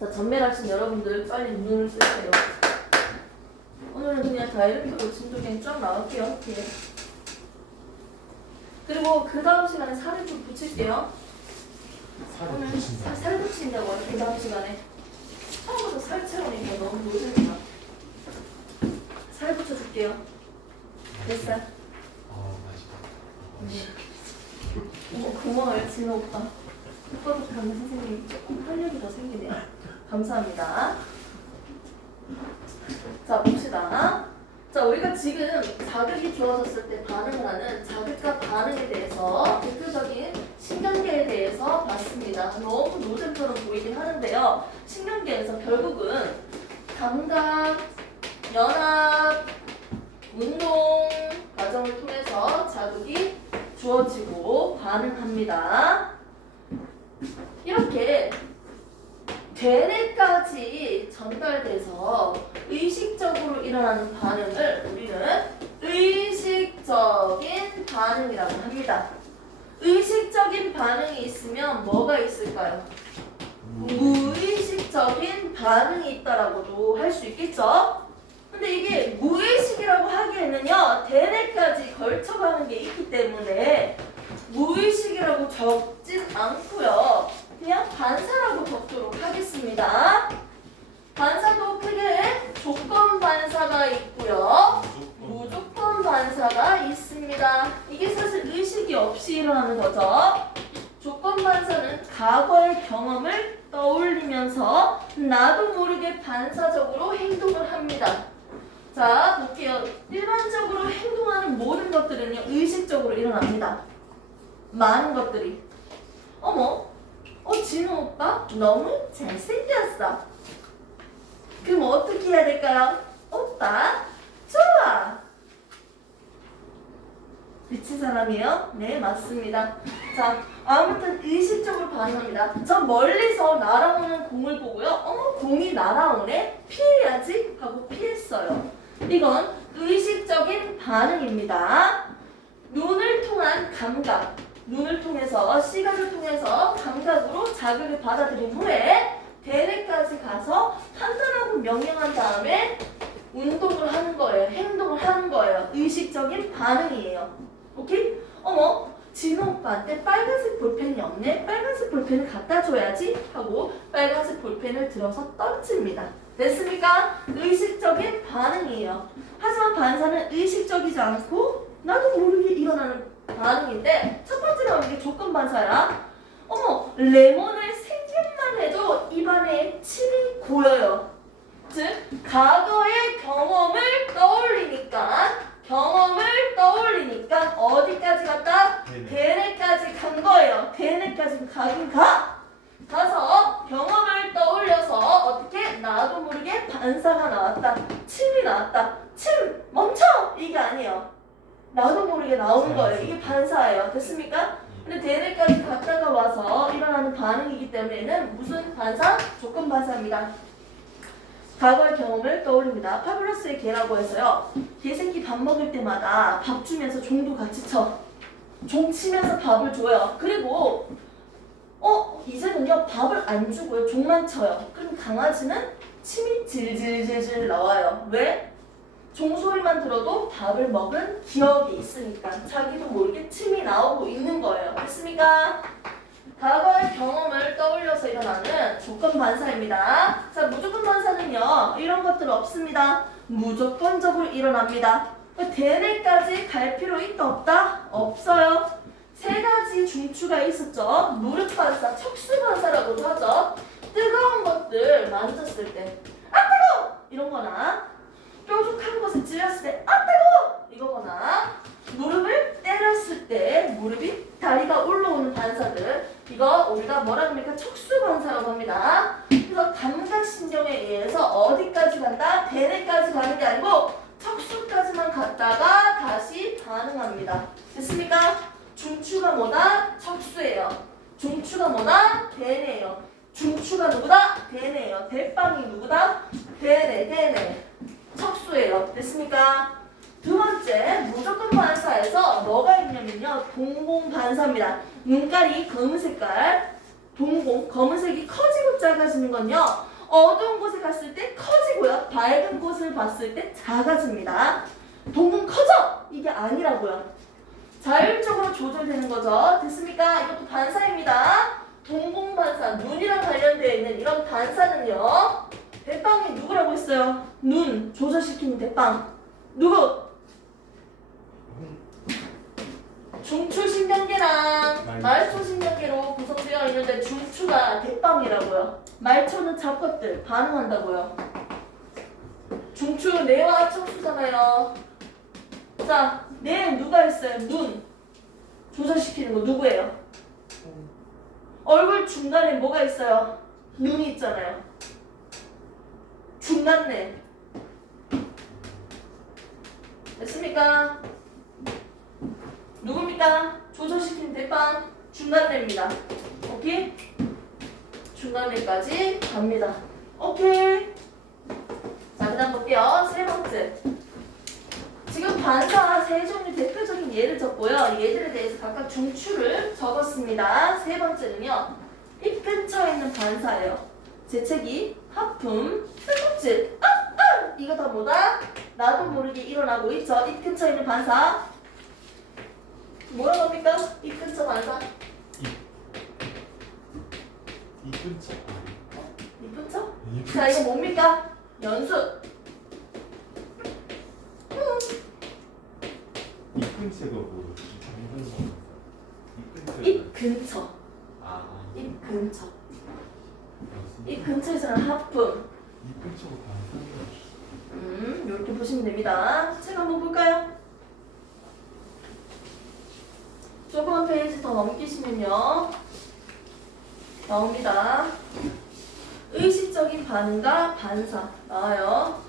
자, 전멸하신 여러분들 빨리 눈을 뜨세요. 오늘은 그냥 다이렉트로 진도 그냥 쫙 나갈게요. 뒤에. 그리고 그 다음 시간에 살을 좀 붙일게요. 오늘 살 붙인다고요. 그 다음 시간에. 처음부터 살 채우니까 너무 노잼이다. 살 붙여줄게요. 뱃살. 고마워요, 진호 오빠. 오빠도 가면 선생님이 조금 활력이 더 생기네요. 감사합니다. 자, 봅시다. 자, 우리가 지금 자극이 주어졌을 때 반응을 하는 자극과 반응에 대해서 대표적인 신경계에 대해서 봤습니다. 너무 노잼처럼 보이긴 하는데요. 신경계에서 결국은 감각, 연합, 운동 과정을 통해서 자극이 주어지고 반응합니다. 이렇게 대뇌까지 전달돼서 의식적으로 일어나는 반응을 우리는 의식적인 반응이라고 합니다. 의식적인 반응이 있으면 뭐가 있을까요? 무의식적인 반응이 있다라고도 할 수 있겠죠? 근데 이게 무의식이라고 하기에는요, 대뇌까지 걸쳐가는 게 있기 때문에 무의식이라고 적진 않고요. 그냥 반사라고 적도록 하겠습니다. 반사도 크게 조건 반사가 있고요. 무조건 반사가 있습니다. 이게 사실 의식이 없이 일어나는 거죠. 조건 반사는 과거의 경험을 떠올리면서 나도 모르게 반사적으로 행동을 합니다. 자, 볼게요. 일반적으로 행동하는 모든 것들은요, 의식적으로 일어납니다. 많은 것들이. 어머, 진호 오빠 너무 잘생겼어. 그럼 어떻게 해야 될까요? 오빠, 좋아. 미친 사람이에요? 네, 맞습니다. 자, 아무튼 의식적으로 반응합니다. 저 멀리서 날아오는 공을 보고요. 공이 날아오네? 피해야지 하고 피했어요. 이건 의식적인 반응입니다. 눈을 통한 감각, 눈을 통해서, 시각을 통해서 감각으로 자극을 받아들인 후에 대뇌까지 가서 판단하고 명령한 다음에 운동을 하는 거예요. 행동을 하는 거예요. 의식적인 반응이에요. 오케이? 어머, 진호 오빠한테 빨간색 볼펜이 없네? 빨간색 볼펜을 갖다 줘야지 하고 빨간색 볼펜을 들어서 던집니다. 됐습니까? 의식적인 반응이에요. 하지만 반사는 의식적이지 않고 나도 모르게 일어나는 반응인데, 첫 번째로 이게 조건 반사야. 어머, 레몬을 생각만 해도 입안에 침이 고여요. 즉, 과거의 경험을 떠올리니까 어디까지 갔다? 대뇌까지 간 거예요. 대뇌까지 가긴 가. 가서 경험을 떠올려서 어떻게? 나도 모르게 반사가 나왔다. 침이 나왔다. 침 멈춰! 이게 아니에요. 나도 모르게 나오는 거예요. 이게 반사예요. 됐습니까? 근데 대뇌까지 갔다가 와서 일어나는 반응이기 때문에는 무슨 반사? 조건 반사입니다. 과거의 경험을 떠올립니다. 파블로스의 개라고 해서요. 개새끼 밥 먹을 때마다 밥 주면서 종도 같이 쳐. 종 치면서 밥을 줘요. 그리고 이제는요, 밥을 안 주고요, 종만 쳐요. 그럼 강아지는 침이 질질질질 나와요. 왜? 종소리만 들어도 밥을 먹은 기억이 있으니까 자기도 모르게 침이 나오고 있는 거예요. 됐습니까? 과거의 경험을 떠올려서 일어나는 조건 반사입니다. 자, 무조건 반사는요, 이런 것들 없습니다. 무조건적으로 일어납니다. 대뇌까지 갈 필요 있다 없다? 없어요. 세 가지 중추가 있었죠. 무릎 반사, 척수 반사라고도 하죠. 뜨거운 것들 만졌을 때 뜨거워! 이런 거나 뾰족한 것을 찔렸을 때 뜨거워! 이거거나 무릎을 때렸을 때 무릎이 다리가 올라오는 반사들, 이거 우리가 뭐라 합니까? 척수 반사라고 합니다. 그래서 감각신경에 의해서 어디까지 간다? 대뇌까지 가는 게 아니고 척수까지만 갔다가 다시 반응합니다. 됐습니까? 중추가 뭐다? 척수예요. 중추가 뭐다? 대뇌예요. 중추가 누구다? 대뇌예요. 대빵이 누구다? 대뇌. 척수예요. 됐습니까? 두 번째, 무조건 반사에서 뭐가 있냐면요, 동공 반사입니다. 눈깔이 검은 색깔, 동공, 검은색이 커지고 작아지는 건요, 어두운 곳에 갔을 때 커지고요. 밝은 곳을 봤을 때 작아집니다. 동은 커져! 이게 아니라고요. 자율적으로 조절되는 거죠. 됐습니까? 이것도 반사입니다. 동공반사, 눈이랑 관련되어 있는 이런 반사는요. 대빵이 누구라고 했어요? 눈 조절시키는 대빵. 누구? 중추신경계랑 말초신경계로 구성되어 있는데 중추가 대빵이라고요. 말초는 잡것들 반응한다고요. 중추 뇌와 척수잖아요. 자, 뇌에 누가 있어요? 눈 조절시키는 거 누구예요? 얼굴 중간에 뭐가 있어요? 눈이 있잖아요. 중간뇌. 됐습니까? 누굽니까? 조절시키는 대빵 중간뇌입니다. 오케이? 중간뇌까지 갑니다. 오케이? 자, 그 다음 볼게요. 세 번째. 지금 반사 세 종류 대표적인 예를 적고요. 얘들에 대해서 각각 중추를 적었습니다. 세 번째는요. 입 근처에 있는 반사예요. 재채기, 하품, 흠칫, 이거 다 뭐다? 나도 모르게 일어나고 있죠. 입 근처에 있는 반사. 뭐라고 합니까? 입 근처 반사. 입 근처. 입 근처? 자, 이거 뭡니까? 연수. 입 근처가 뭐? 입 근처. 아. 입 근처. 입 근처에서는 하품. 입 근처가 반사. 이렇게 보시면 됩니다. 책 한번 볼까요? 조금 한 페이지 더 넘기시면요. 나옵니다. 의식적인 반응과 반사 나와요.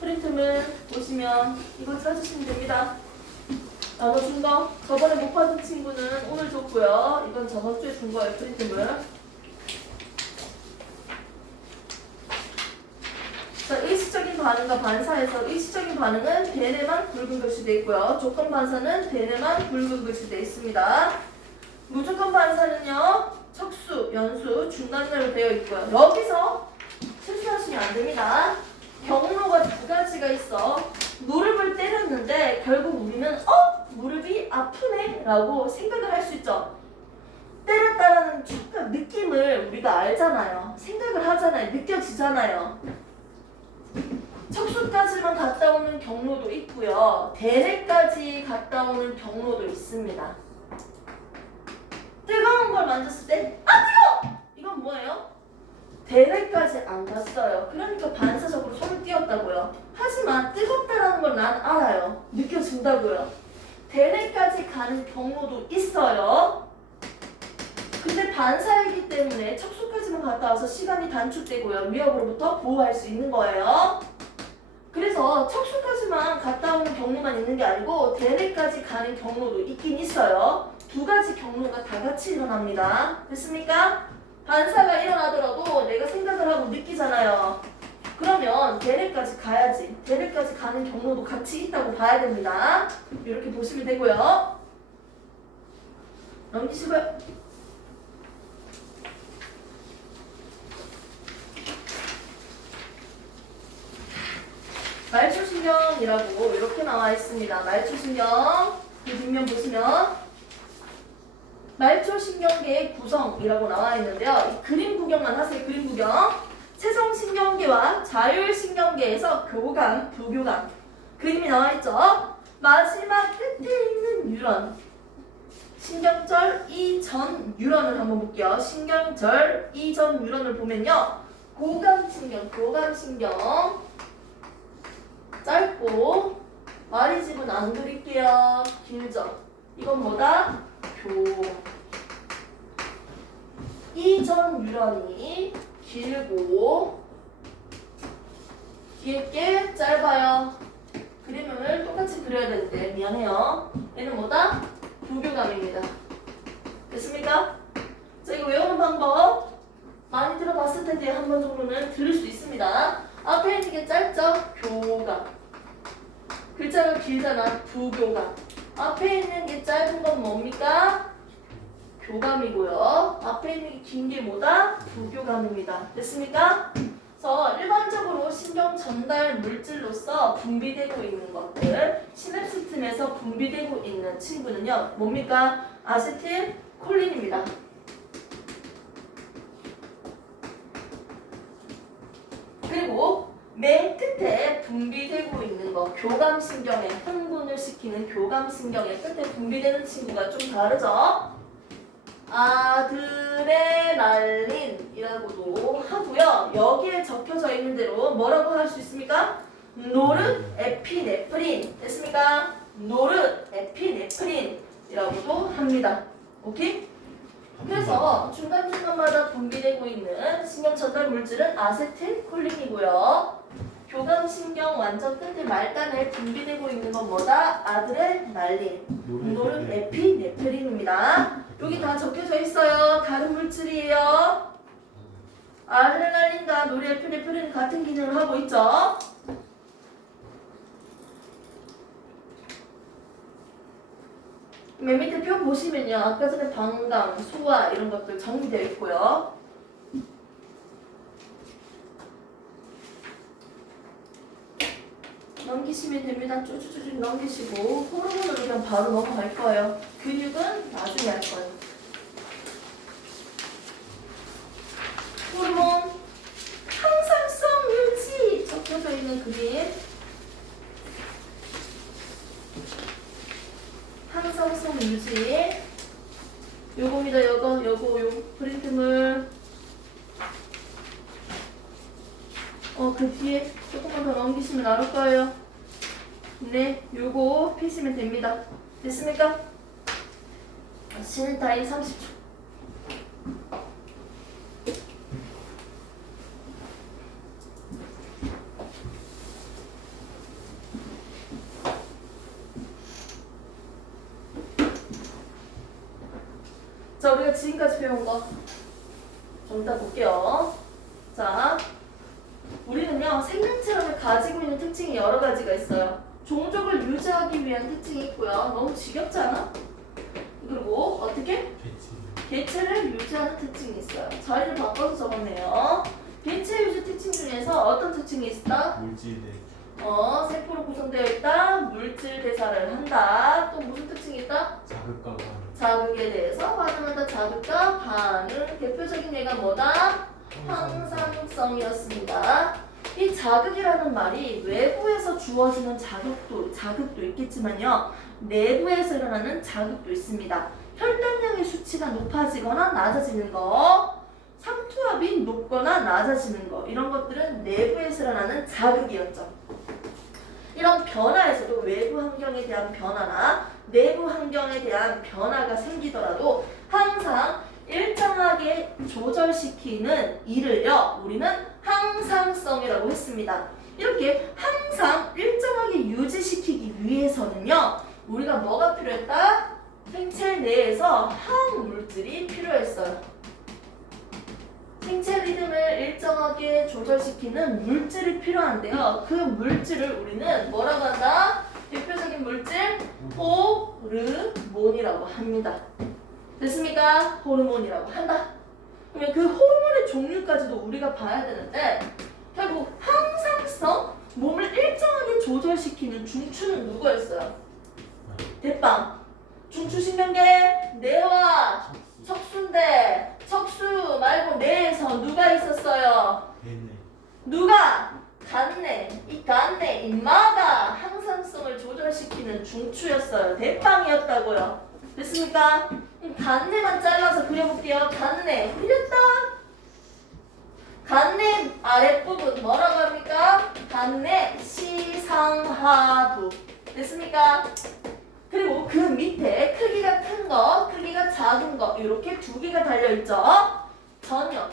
프린트물 보시면 이거 찾으시면 됩니다. 나눠준 거 저번에 못 받은 친구는 오늘 줬고요. 이건 저번 주에 준 거예요. 프린트물. 자, 의식적인 반응과 반사에서 의식적인 반응은 대뇌만 붉은 글씨 되어 있고요. 조건 반사는 대뇌만 붉은 글씨 되어 있습니다. 무조건 반사는요. 척수, 연수, 중간뇌로 되어 있고요. 여기서 실수하시면 안 됩니다. 경로가 두 가지가 있어. 무릎을 때렸는데 결국 우리는 무릎이 아프네 라고 생각을 할 수 있죠. 때렸다라는 느낌을 우리가 알잖아요. 생각을 하잖아요. 느껴지잖아요. 척수까지만 갔다 오는 경로도 있고요. 대뇌까지 갔다 오는 경로도 있습니다. 뜨거운 걸 만졌을 때 뜨거워! 이건 뭐예요? 대뇌까지 안 갔어요. 그러니까 반사적으로 손을 띄었다고요. 하지만 뜨겁다라는 걸 난 알아요. 느껴진다고요. 대뇌까지 가는 경로도 있어요. 근데 반사이기 때문에 척수까지만 갔다 와서 시간이 단축되고요. 위협으로부터 보호할 수 있는 거예요. 그래서 척수까지만 갔다 오는 경로만 있는 게 아니고 대뇌까지 가는 경로도 있긴 있어요. 두 가지 경로가 다 같이 일어납니다. 됐습니까? 반사가 일어나더라도 내가 생각을 하고 느끼잖아요. 그러면 대뇌까지 가야지. 대뇌까지 가는 경로도 같이 있다고 봐야 됩니다. 이렇게 보시면 되고요. 넘기시고요. 말초신경이라고 이렇게 나와 있습니다. 말초신경 그 뒷면 보시면 말초신경계의 구성이라고 나와 있는데요. 이 그림 구경만 하세요. 그림 구경. 세성신경계와 자율신경계에서 교감, 부교감 그림이 나와 있죠. 마지막 끝에 있는 뉴런 신경절 이전 뉴런을 한번 볼게요. 신경절 이전 뉴런을 보면요. 고감신경, 교감신경 짧고 마리집은 안 그릴게요. 길죠. 이건 뭐다? 이전 뉴런이 길고 뒤에 게 짧아요. 그림을 똑같이 그려야 되는데 미안해요. 얘는 뭐다? 부교감입니다. 됐습니까? 자, 이거 외우는 방법 많이 들어봤을 텐데 한 번 정도는 들을 수 있습니다. 앞에 있는 게 짧죠? 교감. 글자가 길잖아. 부교감. 앞에 있는 게 짧은 건 뭡니까? 교감이고요. 앞에 있는 긴 게 뭐다? 부교감입니다. 됐습니까? 그래서 일반적으로 신경 전달 물질로서 분비되고 있는 것들, 시냅스 틈에서 분비되고 있는 친구는요, 뭡니까? 아세틸콜린입니다. 그리고 맨 끝에 분비되고 있는 거, 교감신경에 흥분을 시키는 교감신경의 끝에 분비되는 친구가 좀 다르죠? 아드레날린이라고도 하고요. 여기에 적혀져 있는 대로 뭐라고 할 수 있습니까? 노르에피네프린 됐습니까? 노르에피네프린이라고도 합니다. 오케이? 그래서 중간중간마다 분비되고 있는 신경 전달 물질은 아세틸콜린이고요. 교감신경 완전 끝에 말단에 분비되고 있는 건 뭐다? 아드레날린, 노르에피네프린입니다. 여기 다 적혀져 있어요. 다른 물질이에요. 아드레날린과 노르에피네프린 같은 기능을 하고 있죠. 맨 밑에 표 보시면요. 아까 전에 방광, 소화 이런 것들 정리되어 있고요. 넘기시면 됩니다. 쭈쭈쭈쭈 넘기시고 호르몬으로 그냥 바로 넘어갈 거예요. 근육은 나중에 할 거예요. 호르몬 항상성 유지 적혀져 있는 그림. 항상성 유지. 요겁니다. 요거 프린트물. 그 뒤에 조금만 더 넘기시면 나올 거예요. 네, 요거 피시면 됩니다. 됐습니까? 쉬는 타임 30초. 자, 우리가 지금까지 배운 거 좀 이따 볼게요. 자, 우리는요, 생명체를 가지고 있는 특징이 여러 가지가 있어요. 종족을 유지하기 위한 특징이 있고요. 너무 지겹지 않아? 그리고 어떻게? 개체를 유지하는 특징이 있어요. 자리를 바꿔서 적었네요. 개체 유지 특징 중에서 어떤 특징이 있다? 물질대. 세포로 구성되어 있다. 물질 대사를 한다. 또 무슨 특징이 있다? 자극과 반응. 자극에 대해서 반응한다. 자극과 반응. 대표적인 예가 뭐다? 항상성이었습니다. 이 자극이라는 말이 외부에서 주어지는 자극도 있겠지만요. 내부에서 일어나는 자극도 있습니다. 혈당량의 수치가 높아지거나 낮아지는 거, 삼투압이 높거나 낮아지는 거, 이런 것들은 내부에서 일어나는 자극이었죠. 이런 변화에서도 외부 환경에 대한 변화나 내부 환경에 대한 변화가 생기더라도 항상 일정하게 조절시키는 일을요, 우리는 항상성이라고 했습니다. 이렇게 항상 일정하게 유지시키기 위해서는요, 우리가 뭐가 필요했다? 생체 내에서 항물질이 필요했어요. 생체 리듬을 일정하게 조절시키는 물질이 필요한데요. 그 물질을 우리는 뭐라고 한다? 대표적인 물질 호르몬이라고 합니다. 됐습니까? 호르몬이라고 한다. 그러면 그 호르몬의 종류까지도 우리가 봐야 되는데, 결국 항상성, 몸을 일정하게 조절시키는 중추는 누구였어요? 대빵. 중추신경계 뇌와 척수인데, 척수 말고 뇌에서 누가 있었어요? 누가? 간내. 이 간내, 임마가 항상성을 조절시키는 중추였어요. 대빵이었다고요. 됐습니까? 간내만 잘라서 그려볼게요. 간내 흘렸다. 간내 아랫부분 뭐라고 합니까? 간내 시상하부. 됐습니까? 그리고 그 밑에 크기가 큰 거, 크기가 작은 거, 이렇게 두 개가 달려있죠. 전역,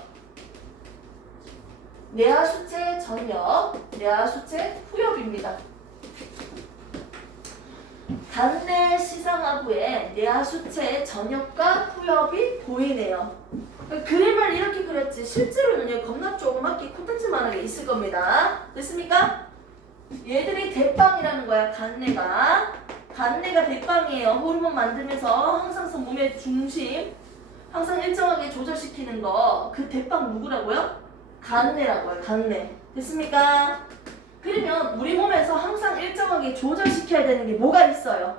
뇌하수체 전역, 뇌하수체 후엽입니다. 간내 시상하부에 뇌하수체 전역과 후엽이 보이네요. 그림을 이렇게 그렸지 실제로는요, 겁나 조그맣게 콘텐츠만하게 있을 겁니다. 됐습니까? 얘들이 대빵이라는 거야. 간내가 대빵이에요. 호르몬 만들면서 항상성 몸의 중심. 항상 일정하게 조절시키는 거 그 대빵 누구라고요? 간내라고요. 간내. 됐습니까? 그러면 우리 몸에서 항상 일정하게 조절시켜야 되는 게 뭐가 있어요?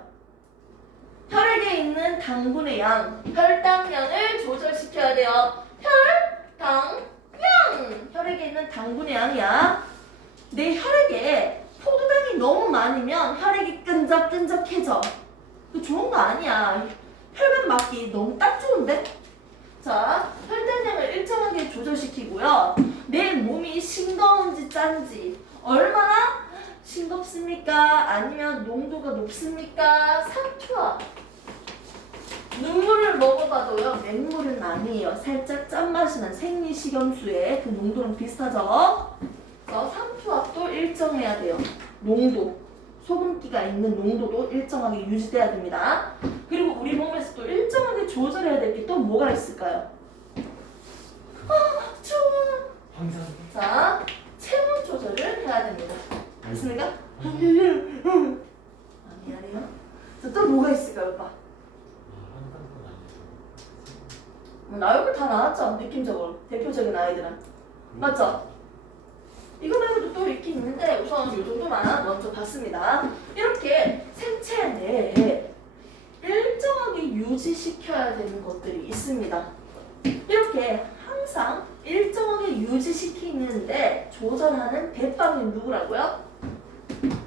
혈액에 있는 당분의 양, 혈당량을 조절시켜야 돼요. 혈당량! 혈액에 있는 당분의 양이야. 내 혈액에 포도당이 너무 많으면 혈액이 끈적끈적해져. 그 좋은 거 아니야. 혈관 막기 너무 딱 좋은데? 자, 혈당량을 일정하게 조절시키고요. 내 몸이 싱거운지 짠지 얼마나 싱겁습니까? 아니면 농도가 높습니까? 삼투압. 눈물을 먹어봐도요, 맹물은 아니에요. 살짝 짠맛이 난 생리식염수의 그 농도랑 비슷하죠? 그래서 삼투압도 일정해야 돼요. 농도. 소금기가 있는 농도도 일정하게 유지돼야 됩니다. 그리고 우리 몸에서 또 일정하게 조절해야 될 게 또 뭐가 있을까요? 좋아. 항상 자, 체온 조절을 해야 됩니다. 됐습니까? 미안해요. 자, 또 뭐가 있을까요, 오빠? 항상 건 아니죠. 나 얼굴 다 나왔죠? 느낌적으로. 대표적인 아이들은. 맞죠? 이거 말고도 또 이렇게 있는데 우선 이 정도만 먼저 봤습니다. 이렇게 생체 내에 일정하게 유지시켜야 되는 것들이 있습니다. 이렇게 항상 일정하게 유지시키는데 조절하는 대빵이 누구라고요?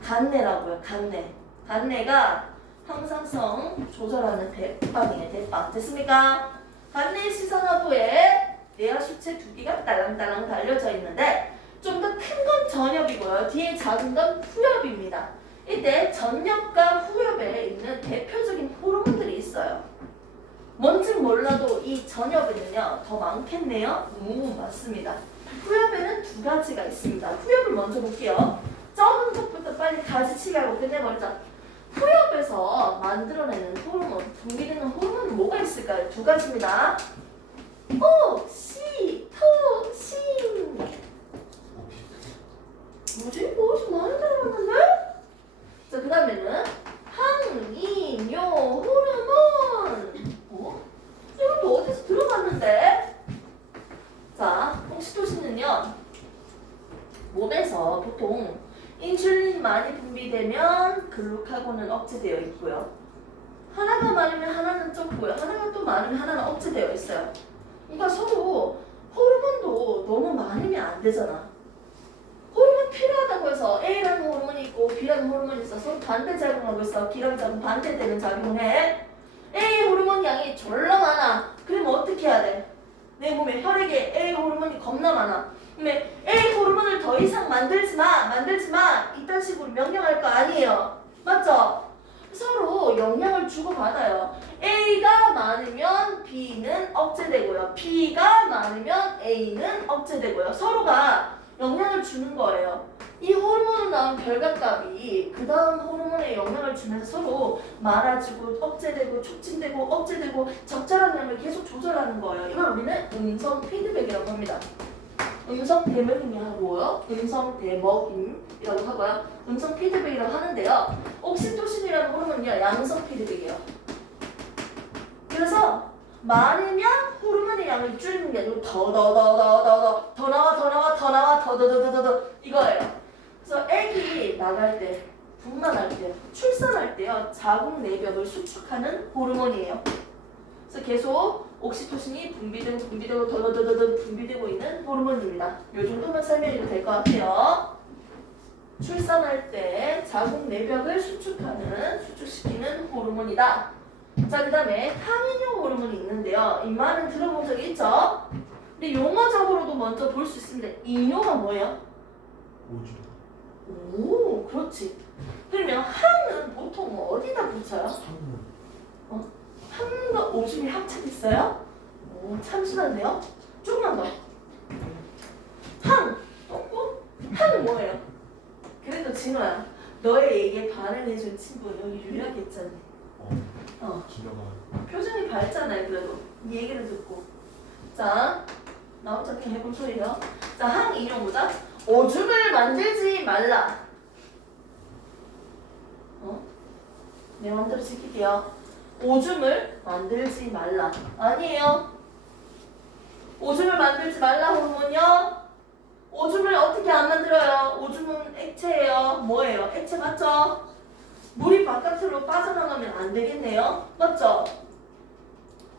간내라고요. 간내. 간내가 항상성 조절하는 대빵이에요. 대빵. 됐습니까? 간내 시선하부에 뇌하 수체 두 개가 딸랑딸랑 달려져 있는데 좀 더 큰 건 전엽이고요. 뒤에 작은 건 후엽입니다. 이때 전엽과 후엽에 있는 대표적인 호르몬들이 있어요. 뭔지 몰라도 이 전엽에는요 더 많겠네요. 맞습니다. 후엽에는 두 가지가 있습니다. 후엽을 먼저 볼게요. 적은 것부터 빨리 가지치기하고 끝내버리자. 후엽에서 만들어내는 호르몬, 분비되는 호르몬은 뭐가 있을까요? 두 가지입니다. 옥시토신. 뭐지? 어디서 많이 들어봤는데? 자, 그 다음에는 항이뇨 호르몬. 이것도 어디서 들어봤는데? 자, 옥시토신은요 몸에서 보통 인슐린이 많이 분비되면 글루카곤은 억제되어 있고요. 하나가 많으면 하나는 적고요. 하나가 또 많으면 하나는 억제되어 있어요. 그러니까 서로 호르몬도 너무 많으면 안 되잖아. 호르몬 필요하다고 해서 A라는 호르몬이 있고 B라는 호르몬이 있어서 반대 작용하고 있어. B랑 작용 반대되는 작용을 해. A 호르몬 양이 졸라 많아. 그러면 어떻게 해야 돼? 내 몸에 혈액에 A 호르몬이 겁나 많아. 근데 A 호르몬을 더 이상 만들지 마. 이딴 식으로 명령할 거 아니에요. 맞죠? 서로 영향을 주고받아요. A가 많으면 B는 억제되고요. B가 많으면 A는 억제되고요. 서로가 영향을 주는 거예요. 이 호르몬을 낳은 결과값이 그 다음 호르몬에 영향을 주면서 서로 많아지고 억제되고 촉진되고 억제되고 적절한 양을 계속 조절하는 거예요. 이걸 우리는 음성 피드백이라고 합니다. 음성 대먹임이라고요. 음성 대먹임이라고 하고요. 음성 피드백이라고 하는데요. 옥시토신이라는 호르몬은요 양성 피드백이에요. 그래서 많으면 호르몬의 양을 줄이는 게 아니고 더 나와 더 이거예요. 그래서 애기 나갈 때, 분만할 때, 출산할 때요 자궁 내벽을 수축하는 호르몬이에요. 그래서 계속 옥시토신이 분비되고 더 분비되고 있는 호르몬입니다. 이 정도만 설명해도 될 것 같아요. 출산할 때 자궁 내벽을 수축시키는 호르몬이다. 자, 그 다음에 항이뇨 호르몬이 있는데요. 이 말은 들어본 적 있죠? 근데 용어적으로도 먼저 볼 수 있습니다. 이뇨가 뭐예요? 오줌. 오, 그렇지. 그러면 항은 보통 어디다 붙여요? 항문. 항과 오줌이 합쳐있어요? 오, 참신한데요? 조금만 더. 항! 항은 뭐예요? 그래도 진호야, 너의 얘기에 반응해준 친구 여기 유리하겠잖니. 기려가. 표정이 밝잖아요. 그래도 이 얘기를 듣고. 자, 나 혼자 그냥 해본 소리예요. 자, 항이뇨 보자. 오줌을 만들지 말라. 내 마음대로 지킬게요. 오줌을 만들지 말라. 아니에요. 오줌을 만들지 말라 호르몬이요. 오줌을 어떻게 안 만들어요? 오줌은 액체예요. 뭐예요? 액체 맞죠? 물이 바깥으로 빠져나가면 안 되겠네요. 맞죠?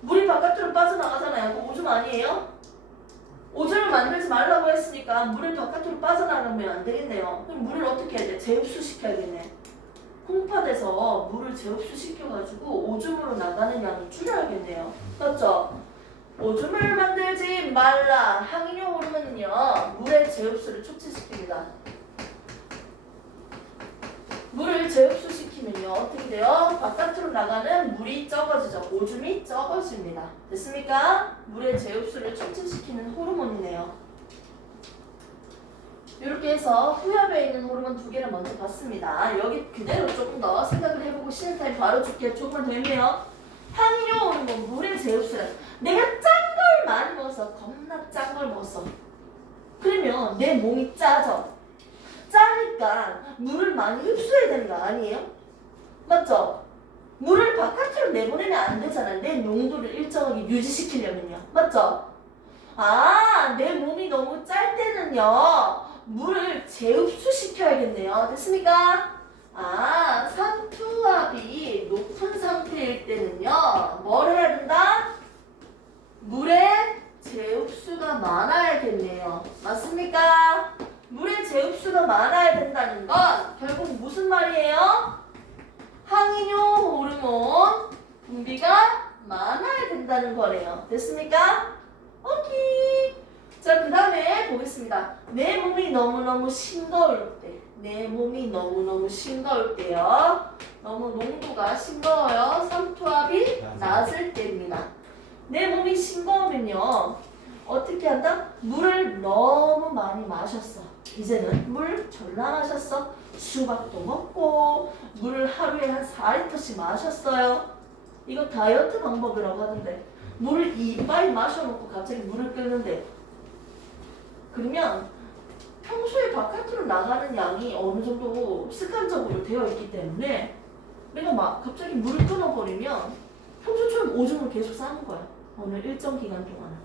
물이 바깥으로 빠져나가잖아요. 그거 오줌 아니에요? 오줌을 만들지 말라고 했으니까 물을 바깥으로 빠져나가면 안 되겠네요. 그럼 물을 어떻게 해야 돼? 재흡수시켜야겠네. 콩팥에서 물을 재흡수시켜가지고 오줌으로 나가는 양을 줄여야겠네요. 맞죠? 오줌을 만들지 말라. 항이뇨 호르몬은요, 물의 재흡수를 촉진시킵니다. 물을 재흡수시키면요, 어떻게 돼요? 바깥으로 나가는 물이 적어지죠. 오줌이 적어집니다. 됐습니까? 물의 재흡수를 촉진시키는 호르몬이네요. 이렇게 해서 후엽에 있는 호르몬 두 개를 먼저 봤습니다. 여기 그대로 조금 더 생각을 해보고 쉬는 타임 바로 줄게요. 조금만 더 있네요. 항이뇨 호르몬, 물의 재흡수는 내가 짠 걸 많이 먹어서 겁나 짠 걸 먹었어. 그러면 내 몸이 짜져. 짜니까 물을 많이 흡수해야 되는 거 아니에요? 맞죠? 물을 바깥으로 내보내면 안 되잖아. 내 농도를 일정하게 유지시키려면요. 맞죠? 아, 내 몸이 너무 짤 때는요, 물을 재흡수시켜야겠네요. 됐습니까? 아, 산투압이 높은 상태일 때는요, 뭘 해야 된다? 물의 재흡수가 많아야겠네요. 맞습니까? 물의 재흡수가 많아야 된다는 건 결국 무슨 말이에요? 항이뇨 호르몬 분비가 많아야 된다는 거래요. 됐습니까? 오케이. 자, 그 다음에 보겠습니다. 내 몸이 너무너무 싱거울 때, 내 몸이 너무너무 싱거울 때요. 너무 농도가 싱거워요. 삼투압이 낮을 때입니다. 내 몸이 싱거우면요, 어떻게 한다? 물을 너무 많이 마셨어. 이제는 물 졸라 마셨어. 수박도 먹고 물을 하루에 한 4리터씩 마셨어요. 이거 다이어트 방법이라고 하던데, 물을 이빨 마셔놓고 갑자기 물을 끓는데, 그러면 평소에 바깥으로 나가는 양이 어느 정도 습관적으로 되어 있기 때문에 내가 막 갑자기 물을 끊어버리면 평소처럼 오줌을 계속 싸는 거야. 어느 일정 기간 동안은.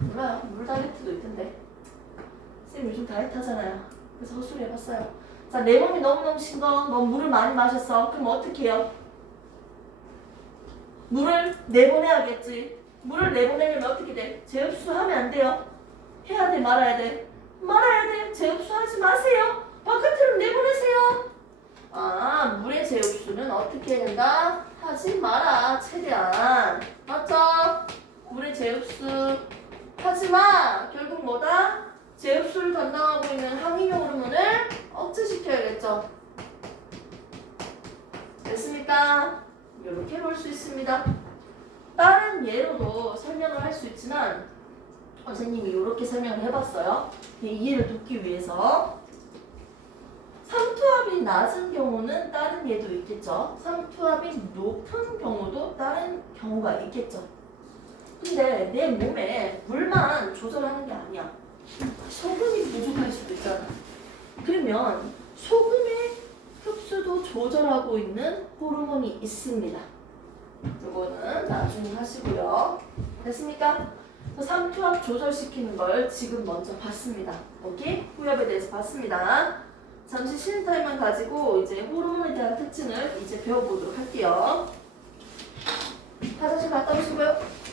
몰라요. 물 다이어트도 있던데. 쌤 요즘 다이어트 하잖아요. 그래서 헛소리 해봤어요. 자, 내 몸이 너무너무 싱거워. 너 물을 많이 마셨어. 그럼 어떻게 해요? 물을 내보내야겠지. 물을 내보내려면 어떻게 돼? 재흡수하면 안 돼요. 해야 돼, 말아야 돼? 말아야 돼. 재흡수하지 마세요. 바깥으로 내보내세요. 아, 물의 재흡수는 어떻게 해야 된다? 하지 마라. 최대한. 맞죠? 물의 재흡수 하지 마. 결국 뭐다? 재흡수를 담당하고 있는 항이뇨 호르몬을 억제시켜야겠죠. 됐습니까? 이렇게 볼 수 있습니다. 다른 예로도 설명을 할 수 있지만 선생님이 이렇게 설명을 해봤어요. 이해를 돕기 위해서. 삼투압이 낮은 경우는 다른 예도 있겠죠. 삼투압이 높은 경우도 다른 경우가 있겠죠. 근데 내 몸에 물만 조절하는 게 아니야. 소금이 부족할 수도 있잖아. 그러면 소금의 흡수도 조절하고 있는 호르몬이 있습니다. 이거는 나중에 하시고요. 됐습니까? 삼투압 조절시키는 걸 지금 먼저 봤습니다. 오케이? 후엽에 대해서 봤습니다. 잠시 쉬는 타임만 가지고 이제 호르몬에 대한 특징을 이제 배워보도록 할게요. 화장실 갔다 오시고요.